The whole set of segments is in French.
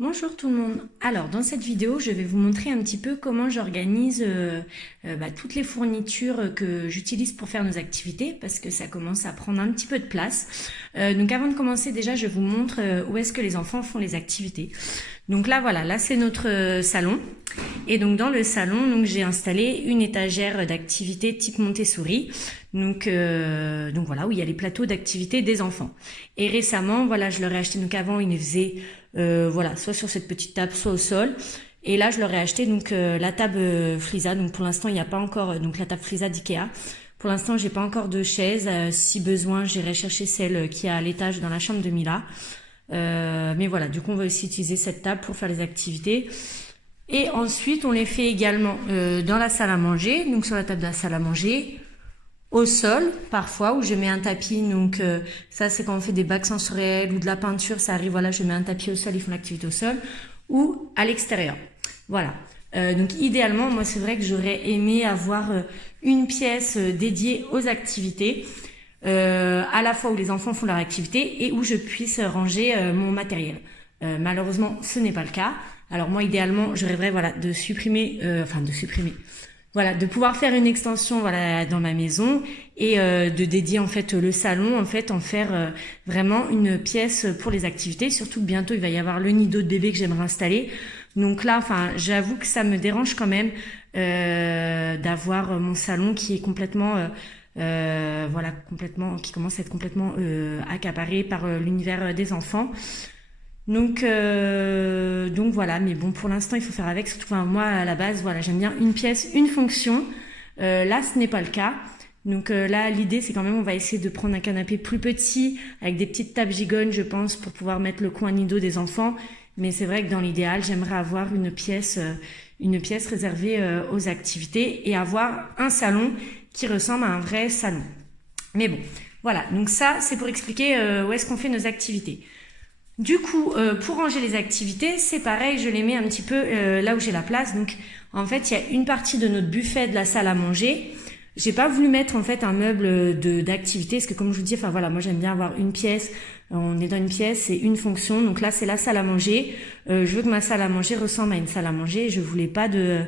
Bonjour tout le monde. Alors dans cette vidéo, je vais vous montrer un petit peu comment j'organise toutes les fournitures que j'utilise pour faire nos activités parce que ça commence à prendre un petit peu de place. Donc avant de commencer déjà, je vous montre où est-ce que les enfants font les activités. Donc là voilà, là c'est notre salon. Et donc dans le salon, donc j'ai installé une étagère d'activités type Montessori. Donc voilà, où il y a les plateaux d'activités des enfants. Et récemment, voilà, je leur ai acheté, donc avant ils les faisaient voilà, soit sur cette petite table, soit au sol. Et là, je leur ai acheté donc la table Frisa. Donc pour l'instant, il n'y a pas encore donc la table Frisa d'Ikea. Pour l'instant, j'ai pas encore de chaise. Si besoin, j'irai chercher celle qui est à l'étage dans la chambre de Mila. Mais voilà, du coup, on va aussi utiliser cette table pour faire les activités. Et ensuite, on les fait également dans la salle à manger, donc sur la table de la salle à manger, au sol parfois où je mets un tapis. Donc ça c'est quand on fait des bacs sensoriels ou de la peinture, ça arrive, voilà, je mets un tapis au sol, ils font l'activité au sol ou à l'extérieur. Voilà. Donc idéalement, moi c'est vrai que j'aurais aimé avoir une pièce dédiée aux activités, à la fois où les enfants font leur activité et où je puisse ranger mon matériel. Malheureusement, ce n'est pas le cas. Alors moi idéalement, je rêverais voilà de supprimer, voilà, de pouvoir faire une extension voilà dans ma maison et de dédier en fait le salon, en fait en faire vraiment une pièce pour les activités. Surtout que bientôt il va y avoir le nido de bébé que j'aimerais installer. Donc là, enfin, j'avoue que ça me dérange quand même d'avoir mon salon qui est complètement voilà, qui commence à être complètement accaparé par l'univers des enfants. Donc voilà, mais bon, pour l'instant, il faut faire avec. Surtout, enfin, moi, à la base, voilà, j'aime bien une pièce, une fonction. Là, ce n'est pas le cas. Donc là, l'idée, c'est quand même, on va essayer de prendre un canapé plus petit, avec des petites tables gigognes, je pense, pour pouvoir mettre le coin nido des enfants. Mais c'est vrai que dans l'idéal, j'aimerais avoir une pièce réservée aux activités et avoir un salon qui ressemble à un vrai salon. Mais bon, voilà. Donc ça, c'est pour expliquer où est-ce qu'on fait nos activités. Du coup, pour ranger les activités, c'est pareil, je les mets un petit peu là où j'ai la place. Donc, en fait, il y a une partie de notre buffet de la salle à manger. J'ai pas voulu mettre en fait un meuble d'activité parce que comme je vous dis, enfin voilà, moi j'aime bien avoir une pièce. On est dans une pièce, c'est une fonction. Donc là, c'est la salle à manger. Je veux que ma salle à manger ressemble à une salle à manger. Je voulais pas de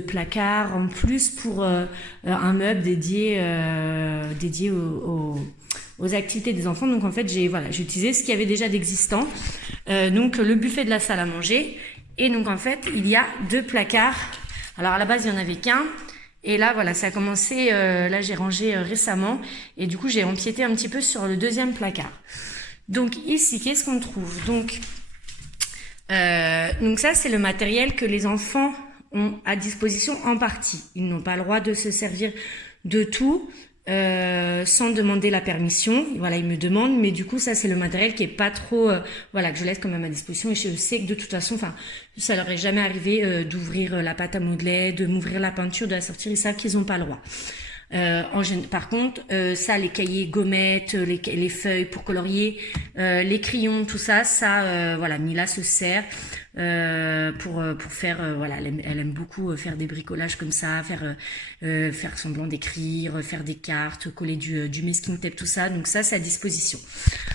placard en plus pour un meuble dédié aux activités des enfants. Donc en fait, j'ai utilisé ce qu'il y avait déjà d'existant. Donc le buffet de la salle à manger. Et donc en fait, il y a 2 placards. Alors à la base, il y en avait qu'un. Et là, voilà, ça a commencé, là j'ai rangé récemment. Et du coup, j'ai empiété un petit peu sur le 2e placard. Donc ici, qu'est-ce qu'on trouve? Donc ça, c'est le matériel que les enfants ont à disposition en partie. Ils n'ont pas le droit de se servir de tout. Sans demander la permission, voilà, ils me demandent, mais du coup ça c'est le matériel qui est pas trop voilà, que je laisse quand même à disposition. Et je sais que de toute façon, enfin, ça leur est jamais arrivé d'ouvrir la pâte à modeler, de m'ouvrir la peinture, de la sortir. Ils savent qu'ils ont pas le droit. Par contre, ça, les cahiers, gommettes, les feuilles pour colorier, les crayons, tout ça, voilà, Mila se sert pour faire, voilà, elle aime beaucoup faire des bricolages comme ça, faire semblant d'écrire, faire des cartes, coller du masking tape, tout ça. Donc ça, c'est à disposition.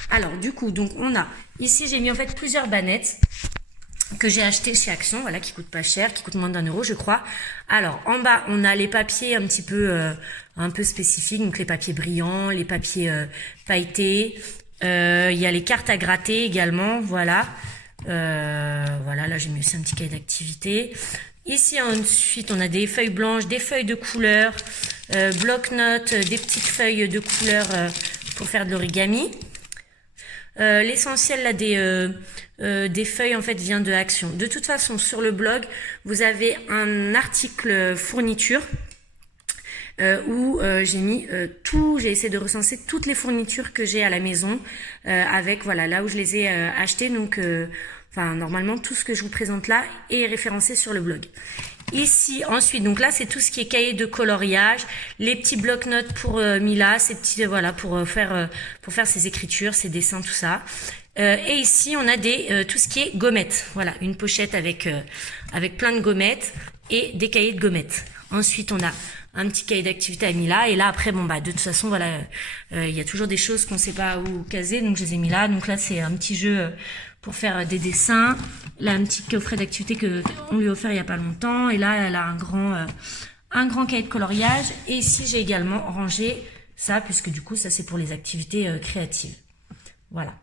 Alors du coup, donc on a ici, j'ai mis en fait plusieurs bannettes que j'ai acheté chez Action, voilà, qui coûte pas cher, qui coûte moins d'1 € je crois. Alors en bas, on a les papiers un peu spécifiques, donc les papiers brillants, les papiers pailletés. Il y a les cartes à gratter également, voilà. Voilà, là j'ai mis aussi un petit cahier d'activité. Ici ensuite, on a des feuilles blanches, des feuilles de couleur, bloc-notes, des petites feuilles de couleur pour faire de l'origami. L'essentiel là des feuilles en fait vient de Action. De toute façon, sur le blog, vous avez un article fourniture où j'ai mis j'ai essayé de recenser toutes les fournitures que j'ai à la maison avec voilà là où je les ai achetées. Donc enfin normalement tout ce que je vous présente là est référencé sur le blog. Ici, ensuite, donc là, c'est tout ce qui est cahier de coloriage, les petits blocs-notes pour Mila, ces petits, voilà, pour faire ses écritures, ses dessins, tout ça. Et ici, on a tout ce qui est gommettes. Voilà, une pochette avec plein de gommettes et des cahiers de gommettes. Ensuite, on a un petit cahier d'activité à Mila. Et là, après, bon, bah, de toute façon, voilà, il y a toujours des choses qu'on sait pas où caser, donc je les ai mis là. Donc là, c'est un petit jeu pour faire des dessins. Là, un petit coffret d'activité que on lui a offert il y a pas longtemps. Et là, elle a un grand cahier de coloriage. Et ici, j'ai également rangé ça, puisque du coup, ça, c'est pour les activités créatives. Voilà.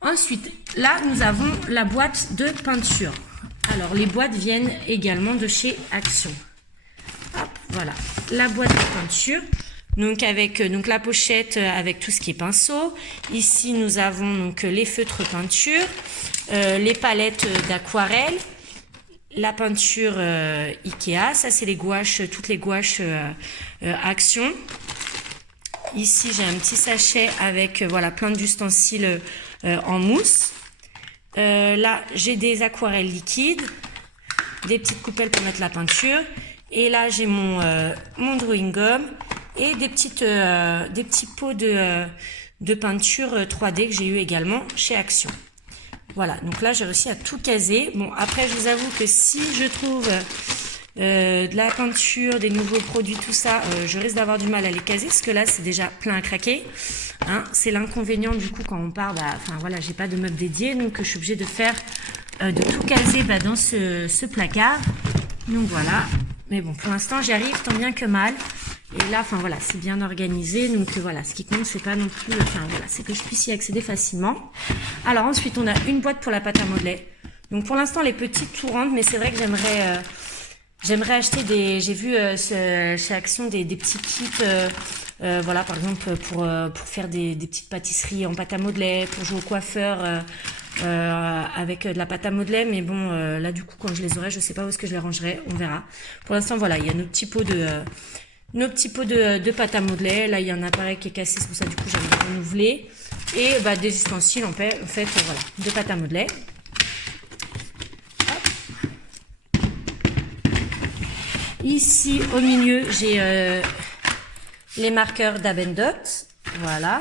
Ensuite, là, nous avons la boîte de peinture. Alors, les boîtes viennent également de chez Action. Hop, voilà, la boîte de peinture. Donc, avec la pochette avec tout ce qui est pinceau. Ici, nous avons donc les feutres peinture, les palettes d'aquarelle, la peinture Ikea. Ça, c'est les gouaches, toutes les gouaches Action. Ici, j'ai un petit sachet avec voilà plein d'ustensiles en mousse. Là, j'ai des aquarelles liquides, des petites coupelles pour mettre la peinture. Et là, j'ai mon drawing gum et des petits pots de peinture 3D que j'ai eu également chez Action. Voilà, donc là, j'ai réussi à tout caser. Bon, après, je vous avoue que si je trouve de la peinture, des nouveaux produits, tout ça, je risque d'avoir du mal à les caser parce que là, c'est déjà plein à craquer. Hein, c'est l'inconvénient du coup quand on part, enfin voilà, j'ai pas de meubles dédiés, donc je suis obligée de faire, de tout caser dans ce placard. Donc voilà, mais bon, pour l'instant, j'y arrive tant bien que mal. Et là, enfin voilà, c'est bien organisé, donc voilà, ce qui compte, c'est pas non plus, enfin voilà, c'est que je puisse y accéder facilement. Alors ensuite, on a une boîte pour la pâte à modeler. Donc pour l'instant, les petites tout rentrent, mais c'est vrai que j'aimerais acheter j'ai vu chez Action des petits kits, voilà, par exemple pour faire des petites pâtisseries en pâte à modeler, pour jouer au coiffeur avec de la pâte à modeler, mais bon, là du coup quand je les aurai, je sais pas où est-ce que je les rangerai, on verra. Pour l'instant, voilà, il y a nos petits pots de pâte à modeler. Là, il y a un appareil qui est cassé, c'est pour ça du coup j'avais renouvelé. Et des ustensiles en fait, voilà, de pâte à modeler. Ici, au milieu, j'ai les marqueurs d'Abendot, voilà.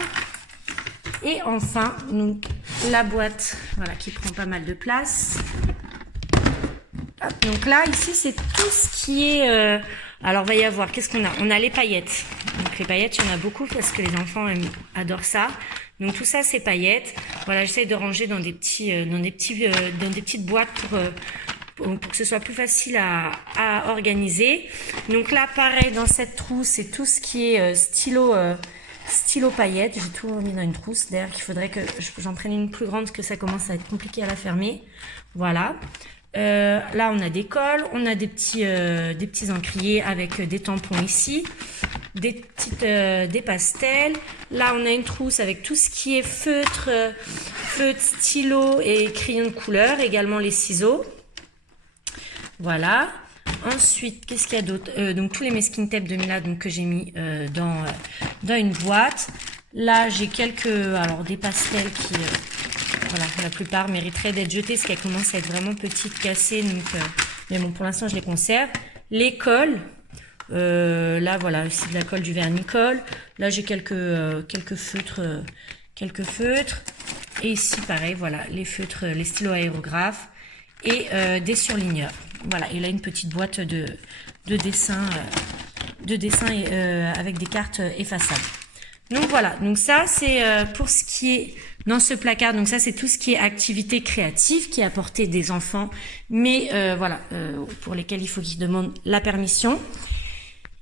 Et enfin, donc, la boîte, voilà, qui prend pas mal de place. Hop, donc là, ici, c'est tout ce qui est... alors, va y avoir, qu'est-ce qu'on a? On a les paillettes. Donc, les paillettes, il y en a beaucoup parce que les enfants adorent ça. Donc, tout ça, c'est paillettes. Voilà, j'essaie de ranger dans des petites boîtes pour que ce soit plus facile à organiser. Donc là, pareil, dans cette trousse, c'est tout ce qui est stylo paillettes. J'ai tout mis dans une trousse. D'ailleurs, il faudrait que j'en prenne une plus grande parce que ça commence à être compliqué à la fermer. Voilà. Là, on a des cols, on a des petits encriers avec des tampons ici, des pastels. Là, on a une trousse avec tout ce qui est feutre, stylo et crayons de couleur, également les ciseaux. Voilà. Ensuite, qu'est-ce qu'il y a d'autre? Donc tous les masking tape de Mila que j'ai mis dans une boîte. Là, j'ai des pastels qui, voilà, la plupart mériteraient d'être jetés parce qu'elles commencent à être vraiment petites, cassées. Donc, mais bon, pour l'instant, je les conserve. Les cols. Là, voilà, ici de la colle, du vernis-colle. Là, j'ai quelques feutres. Et ici, pareil, voilà, les feutres, les stylos aérographes et des surligneurs. Voilà, et là, une petite boîte de dessin avec des cartes effaçables. Donc voilà, donc ça c'est pour ce qui est dans ce placard. Donc ça c'est tout ce qui est activité créative qui est à portée des enfants, mais voilà, pour lesquels il faut qu'ils demandent la permission.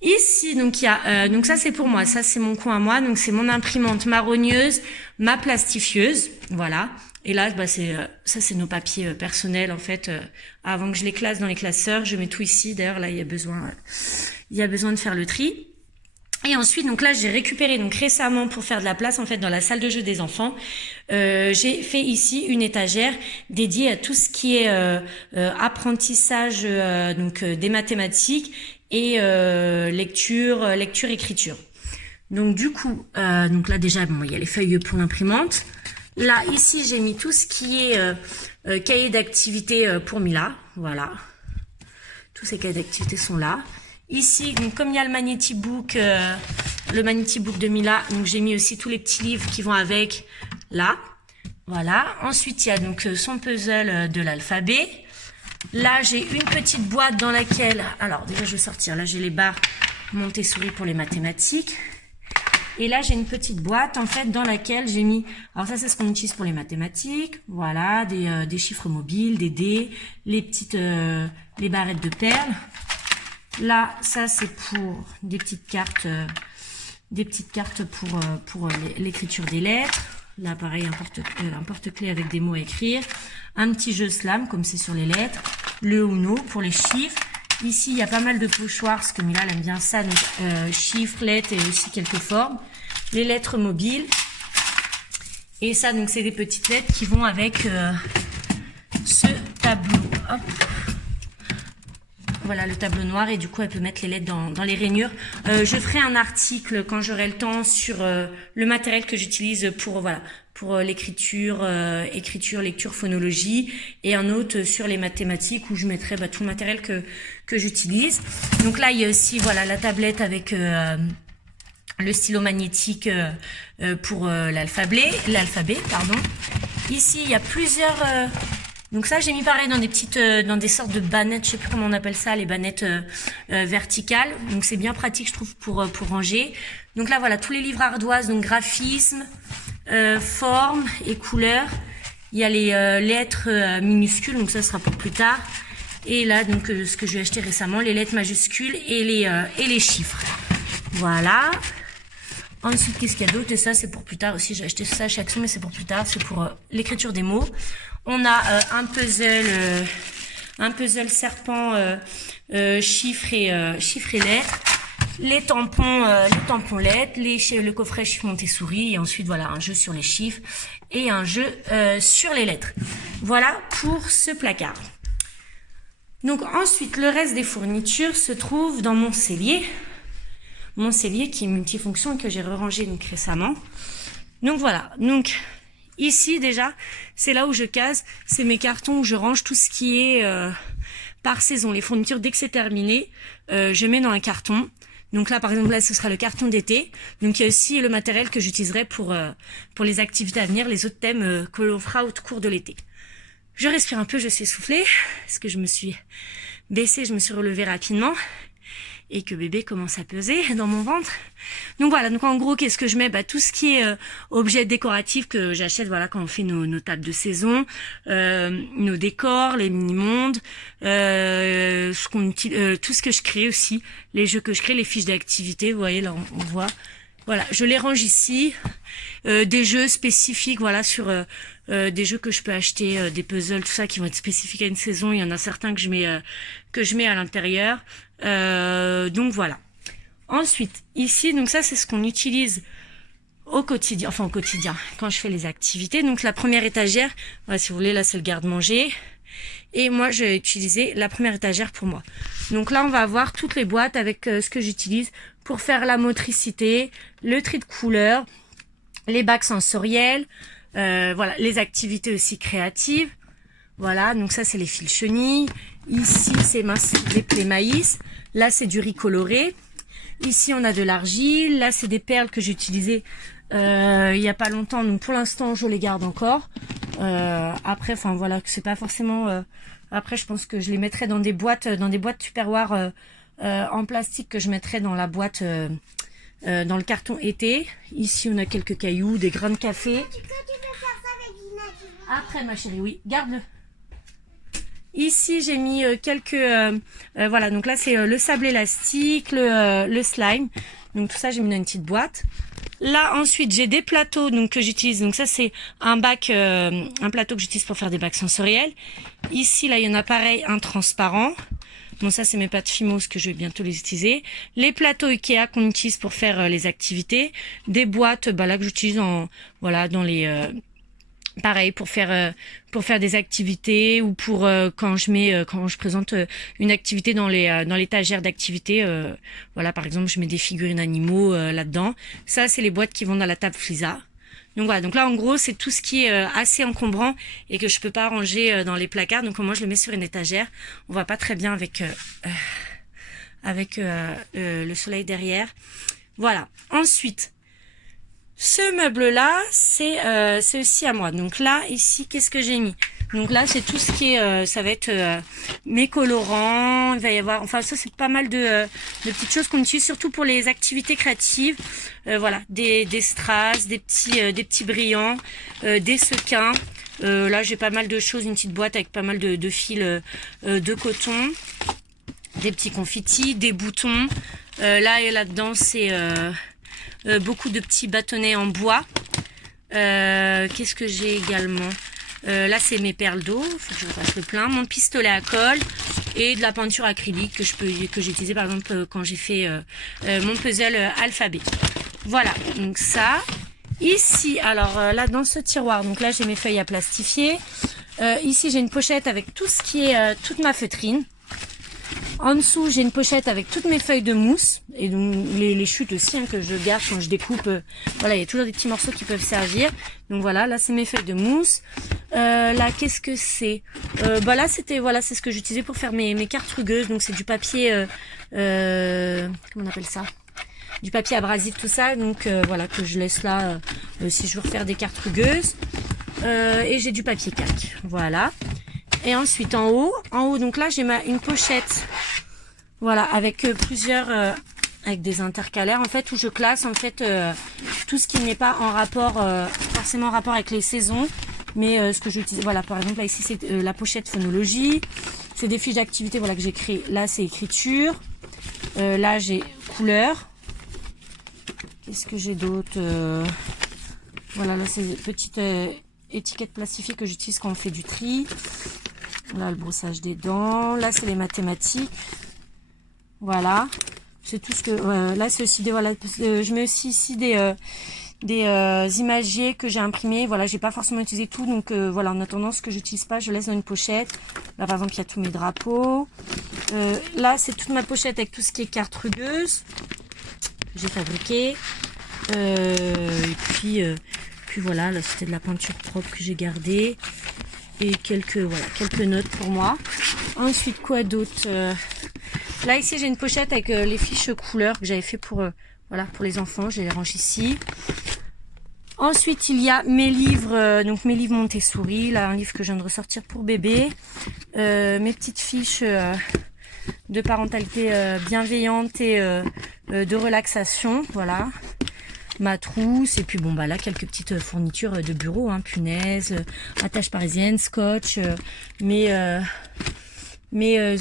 Ici donc il y a donc ça c'est pour moi, ça c'est mon coin à moi, donc c'est mon imprimante marronneuse, ma plastifieuse, voilà. Et là ça c'est nos papiers personnels en fait. Avant que je les classe dans les classeurs, je mets tout ici. D'ailleurs là il y a besoin de faire le tri. Et ensuite, donc là, j'ai récupéré donc récemment pour faire de la place en fait dans la salle de jeu des enfants. J'ai fait ici une étagère dédiée à tout ce qui est apprentissage donc des mathématiques et lecture, écriture. Donc du coup, donc là déjà, bon, il y a les feuilles pour l'imprimante. Là, ici, j'ai mis tout ce qui est cahier d'activité pour Mila. Voilà, tous ces cahiers d'activité sont là. Ici, donc comme il y a le Magnetic Book de Mila, donc j'ai mis aussi tous les petits livres qui vont avec là. Voilà. Ensuite, il y a donc son puzzle de l'alphabet. Là, j'ai une petite boîte dans laquelle, alors déjà je vais sortir. Là, j'ai les barres Montessori pour les mathématiques. Et là, j'ai une petite boîte, en fait, dans laquelle j'ai mis... Alors ça, c'est ce qu'on utilise pour les mathématiques. Voilà, des chiffres mobiles, des dés, les barrettes de perles. Là, ça, c'est pour des petites cartes pour l'écriture des lettres. Là, pareil, un porte-clés avec des mots à écrire. Un petit jeu slam, comme c'est sur les lettres. Le Uno pour les chiffres. Ici, il y a pas mal de pochoirs, parce que Mila, elle aime bien ça. Donc, chiffres, lettres et aussi quelques formes. Les lettres mobiles. Et ça, donc, c'est des petites lettres qui vont avec ce tableau. Hop. Voilà, le tableau noir. Et du coup, elle peut mettre les lettres dans les rainures. Je ferai un article, quand j'aurai le temps, sur le matériel que j'utilise pour l'écriture, lecture, phonologie, et un autre sur les mathématiques où je mettrai tout le matériel que j'utilise. Donc là, il y a aussi la tablette avec le stylo magnétique pour l'alphabet, pardon. Ici, il y a plusieurs... donc ça, j'ai mis pareil dans des sortes de bannettes, je sais plus comment on appelle ça, les bannettes verticales. Donc c'est bien pratique, je trouve, pour ranger. Donc là, voilà, tous les livres ardoises, donc graphisme, forme et couleurs. Il y a les lettres minuscules, donc ça sera pour plus tard. Et là, donc ce que je vais acheter récemment, les lettres majuscules et les chiffres. Voilà. Ensuite, qu'est-ce qu'il y a d'autre? Et ça, c'est pour plus tard aussi. J'ai acheté ça chez Action, mais c'est pour plus tard. C'est pour l'écriture des mots. On a un puzzle serpent, chiffres et lettres. Les tampons lettres, le coffret chiffre Montessori, et ensuite voilà un jeu sur les chiffres et un jeu sur les lettres. Voilà pour ce placard. Donc ensuite, le reste des fournitures se trouve dans mon cellier. Mon cellier qui est multifonction et que j'ai rangé donc récemment. Donc voilà. Donc ici déjà, c'est là où je case. C'est mes cartons où je range tout ce qui est par saison. Les fournitures, dès que c'est terminé, je mets dans un carton. Donc là, par exemple, là, ce sera le carton d'été. Donc il y a aussi le matériel que j'utiliserai pour les activités à venir, les autres thèmes que l'on fera au cours de l'été. Je respire un peu, je suis essoufflée, parce que je me suis baissée, je me suis relevée rapidement. Et que bébé commence à peser dans mon ventre. Donc voilà, donc en gros, qu'est-ce que je mets? Tout ce qui est objet décoratif que j'achète, voilà, quand on fait nos tables de saison, nos décors, les mini-mondes, tout ce que je crée aussi, les jeux que je crée, les fiches d'activité, vous voyez, là, on voit. Voilà, je les range ici. Des jeux spécifiques, voilà, sur des jeux que je peux acheter, des puzzles, tout ça, qui vont être spécifiques à une saison. Il y en a certains que je mets à l'intérieur. Donc voilà. Ensuite, ici, donc ça, c'est ce qu'on utilise au quotidien, quand je fais les activités. Donc la première étagère, voilà, si vous voulez, là, c'est le garde-manger. Et moi, je vais utiliser la première étagère pour moi. Donc là, on va avoir toutes les boîtes avec ce que j'utilise pour faire la motricité, le tri de couleurs, les bacs sensoriels, voilà, les activités aussi créatives. Voilà, donc ça, c'est les fils chenilles. Ici, c'est les maïs. Là, c'est du riz coloré. Ici, on a de l'argile. Là, c'est des perles que j'ai utilisées il y a pas longtemps. Donc, pour l'instant, je les garde encore. Après, enfin, voilà, c'est pas forcément... après, je pense que je les mettrai dans des boîtes tupperware en plastique que je mettrai dans la boîte... dans le carton été. Ici, on a quelques cailloux, des grains de café. Tu peux faire ça avec Gina, tu veux? Après, ma chérie, oui, garde-le. Ici, j'ai mis quelques... voilà, donc là, c'est le sable élastique, le slime. Donc, tout ça, j'ai mis dans une petite boîte. Là, ensuite, j'ai des plateaux donc que j'utilise. Donc, ça, c'est un plateau que j'utilise pour faire des bacs sensoriels. Ici, là, il y en a pareil, un transparent. Bon, ça, c'est mes pâtes Fimos que je vais bientôt les utiliser. Les plateaux Ikea qu'on utilise pour faire les activités. Des boîtes, là, que j'utilise dans les... pareil, pour faire des activités ou pour quand je présente une activité dans l'étagère d'activités. Voilà, par exemple, je mets des figurines animaux là-dedans. Ça, c'est les boîtes qui vont dans la table Flisa. Donc voilà, donc là en gros c'est tout ce qui est assez encombrant et que je peux pas ranger dans les placards. Donc moi je le mets sur une étagère. On voit pas très bien avec le soleil derrière. Voilà. Ensuite, Ce meuble-là, c'est aussi à moi. Donc là, ici, qu'est-ce que j'ai mis? Donc là, c'est tout ce qui est, ça va être mes colorants. Il va y avoir, enfin ça, c'est pas mal de petites choses qu'on utilise surtout pour les activités créatives. Voilà, des strass, des petits brillants, des sequins. Là, j'ai pas mal de choses, une petite boîte avec pas mal de fils de coton, des petits confettis, des boutons. Là et là-dedans, c'est beaucoup de petits bâtonnets en bois. Qu'est-ce que j'ai également? Là, c'est mes perles d'eau. Faut que je refasse le plein. Mon pistolet à colle et de la peinture acrylique que j'ai utilisé par exemple quand j'ai fait mon puzzle alphabet. Voilà. Donc ça. Ici, alors là dans ce tiroir, donc là j'ai mes feuilles à plastifier. Ici j'ai une pochette avec tout ce qui est toute ma feutrine. En dessous j'ai une pochette avec toutes mes feuilles de mousse et donc les chutes aussi que je garde quand je découpe. Voilà, il y a toujours des petits morceaux qui peuvent servir. Donc voilà, là c'est mes feuilles de mousse. Là qu'est-ce que c'est? Bah là c'était c'est ce que j'utilisais pour faire mes cartes rugueuses. Donc c'est du papier comment on appelle ça? Du papier abrasif, tout ça, donc voilà, que je laisse là si je veux refaire des cartes rugueuses. Et j'ai du papier calque, voilà. Et ensuite en haut, donc là j'ai une pochette, voilà, avec plusieurs, avec des intercalaires en fait, où je classe en fait tout ce qui n'est pas en rapport, forcément en rapport avec les saisons, mais ce que j'utilise, voilà, par exemple là ici c'est la pochette phonologie, c'est des fiches d'activité, voilà, que j'ai créé. Là c'est écriture, là j'ai couleur. Qu'est-ce que j'ai d'autre? Voilà, là c'est une petite étiquette plastifiée que j'utilise quand on fait du tri. Là le brossage des dents. Là c'est les mathématiques. Voilà, c'est tout ce que. Là c'est aussi des je mets aussi ici des imagiers que j'ai imprimés. Voilà, j'ai pas forcément utilisé tout, donc voilà, en attendant ce que j'utilise pas, je laisse dans une pochette. Là par exemple il y a tous mes drapeaux. Là c'est toute ma pochette avec tout ce qui est cartes rugueuses. J'ai fabriqué et puis voilà, là c'était de la peinture propre que j'ai gardée et quelques notes pour moi. Ensuite quoi d'autre? Là ici j'ai une pochette avec les fiches couleurs que j'avais fait pour pour les enfants, je les range ici. Ensuite il y a mes livres, donc mes livres Montessori, là un livre que je viens de ressortir pour bébé, mes petites fiches de parentalité bienveillante et de relaxation, voilà, ma trousse, et puis bon bah là quelques petites fournitures de bureau, punaises, attaches parisiennes, scotch, mes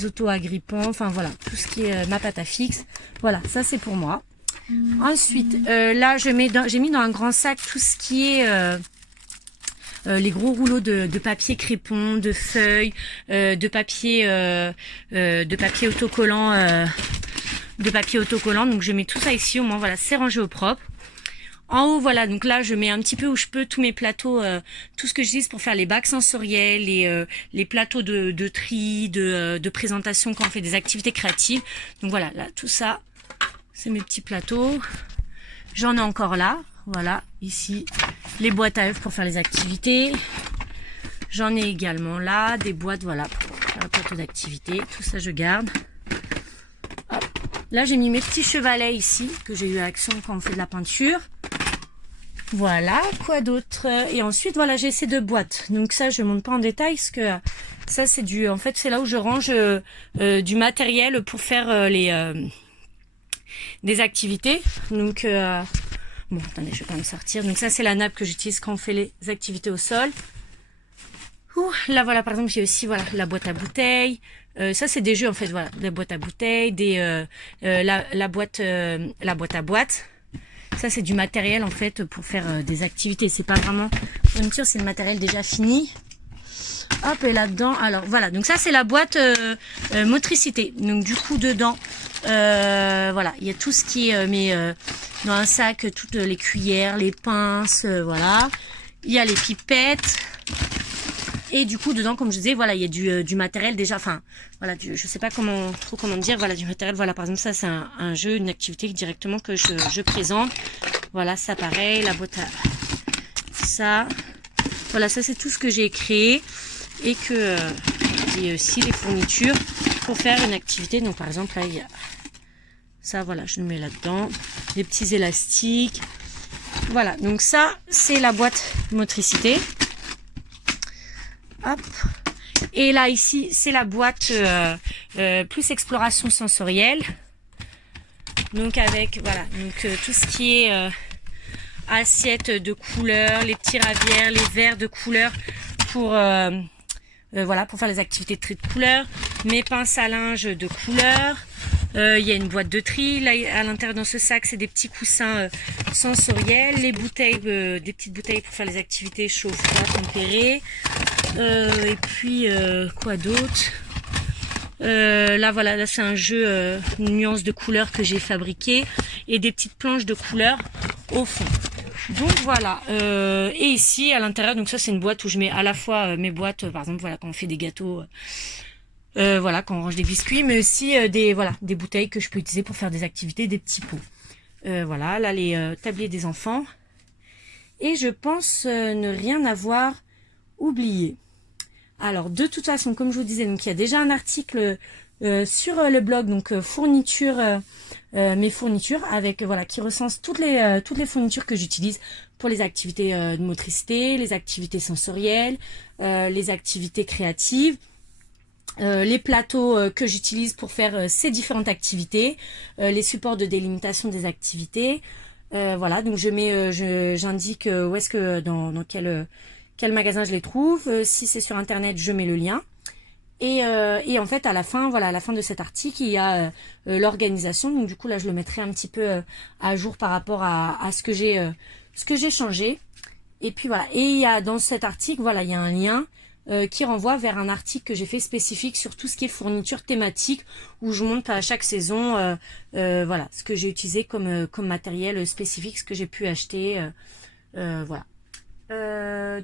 auto-agrippants, enfin voilà, tout ce qui est ma pâte à fixe, voilà, ça c'est pour moi. Ensuite là j'ai mis dans un grand sac tout ce qui est les gros rouleaux de papier crépon, de feuilles, de papier autocollant, donc je mets tout ça ici, au moins voilà, c'est rangé au propre. En haut, voilà, donc là je mets un petit peu où je peux tous mes plateaux, tout ce que j'utilise pour faire les bacs sensoriels, les plateaux de tri, de présentation quand on fait des activités créatives. Donc voilà, là tout ça, c'est mes petits plateaux. J'en ai encore là, voilà, ici, les boîtes à œufs pour faire les activités. J'en ai également là, des boîtes, voilà, pour faire un plateau d'activité. Tout ça, je garde. Hop. Là, j'ai mis mes petits chevalets ici, que j'ai eu à Action quand on fait de la peinture. Voilà, quoi d'autre? Et ensuite, voilà, j'ai ces deux boîtes. Donc ça, je ne montre pas en détail, parce que ça, c'est en fait, c'est là où je range du matériel pour faire des activités. Donc, bon, attendez, je vais quand même sortir. Donc ça, c'est la nappe que j'utilise quand on fait les activités au sol. Ouh, là, voilà, par exemple, j'ai aussi la boîte à bouteilles. Ça, c'est des jeux, en fait, voilà, la boîte à bouteilles, la boîte à boîte. Ça, c'est du matériel, en fait, pour faire des activités. C'est pas vraiment fourniture, c'est le matériel déjà fini. Hop, et là-dedans, alors, voilà. Donc ça, c'est la boîte motricité. Donc, du coup, dedans, voilà, il y a tout ce qui est dans un sac, toutes les cuillères, les pinces, voilà. Il y a les pipettes. Et du coup, dedans, comme je disais, voilà, il y a du matériel déjà, enfin, voilà, je sais pas comment dire, voilà, du matériel, voilà, par exemple, ça, c'est un jeu, une activité directement que je présente. Voilà, ça, pareil, la boîte à ça. Voilà, ça, c'est tout ce que j'ai créé. Et que, j'ai aussi les fournitures pour faire une activité. Donc, par exemple, là, il y a ça, voilà, je le mets là-dedans. Des petits élastiques. Voilà, donc ça, c'est la boîte motricité. Hop. Et là, ici, c'est la boîte plus exploration sensorielle. Donc avec, voilà, donc tout ce qui est assiette de couleurs, les petits ravières, les verres de couleurs pour, voilà, pour faire les activités de tri de couleurs. Mes pinces à linge de couleurs. Il y a une boîte de tri. Là, à l'intérieur, dans ce sac, c'est des petits coussins sensoriels. Les bouteilles, des petites bouteilles pour faire les activités chaud, froid, tempérées. Et puis, quoi d'autre? Là, voilà, là, c'est un jeu, une nuance de couleurs que j'ai fabriqué. Et des petites planches de couleurs au fond. Donc voilà, et ici à l'intérieur, donc ça c'est une boîte où je mets à la fois mes boîtes, par exemple voilà quand on fait des gâteaux, voilà quand on range des biscuits, mais aussi des bouteilles que je peux utiliser pour faire des activités, des petits pots. Voilà, là les tabliers des enfants. Et je pense ne rien avoir oublié. Alors de toute façon, comme je vous disais, donc il y a déjà un article sur le blog, donc fourniture. Mes fournitures avec voilà qui recense toutes les fournitures que j'utilise pour les activités de motricité, les activités sensorielles, les activités créatives, les plateaux que j'utilise pour faire ces différentes activités, les supports de délimitation des activités. Voilà, donc je mets j'indique où est-ce que dans quel magasin je les trouve. Si c'est sur internet, je mets le lien. Et en fait, à la fin, voilà, à la fin de cet article, il y a l'organisation. Donc du coup, là, je le mettrai un petit peu à jour par rapport à ce que j'ai changé. Et puis voilà. Et il y a dans cet article, voilà, il y a un lien qui renvoie vers un article que j'ai fait spécifique sur tout ce qui est fourniture thématique, où je montre à chaque saison, voilà, ce que j'ai utilisé comme matériel spécifique, ce que j'ai pu acheter, voilà.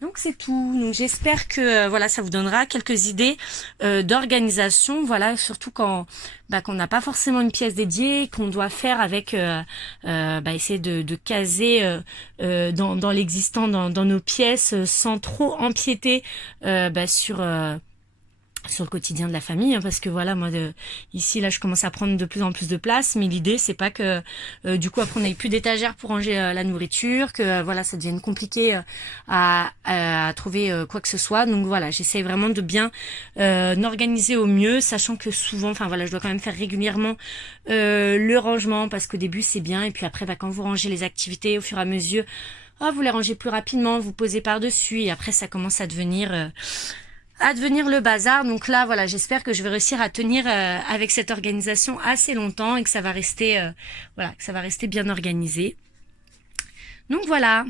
Donc c'est tout. Donc j'espère que voilà ça vous donnera quelques idées d'organisation. Voilà, surtout quand qu'on n'a pas forcément une pièce dédiée, qu'on doit faire avec essayer de caser dans l'existant dans nos pièces sans trop empiéter sur le quotidien de la famille, hein, parce que voilà moi ici là je commence à prendre de plus en plus de place, mais l'idée c'est pas que du coup après on n'ait plus d'étagères pour ranger la nourriture, que voilà ça devienne compliqué à trouver quoi que ce soit. Donc voilà, j'essaie vraiment de bien organiser au mieux, sachant que souvent enfin voilà je dois quand même faire régulièrement le rangement, parce qu'au début c'est bien, et puis après quand vous rangez les activités au fur et à mesure, vous les rangez plus rapidement, vous posez par dessus, et après ça commence à devenir le bazar. Donc là voilà, j'espère que je vais réussir à tenir avec cette organisation assez longtemps, et que ça va rester voilà, que ça va rester bien organisé. Donc voilà.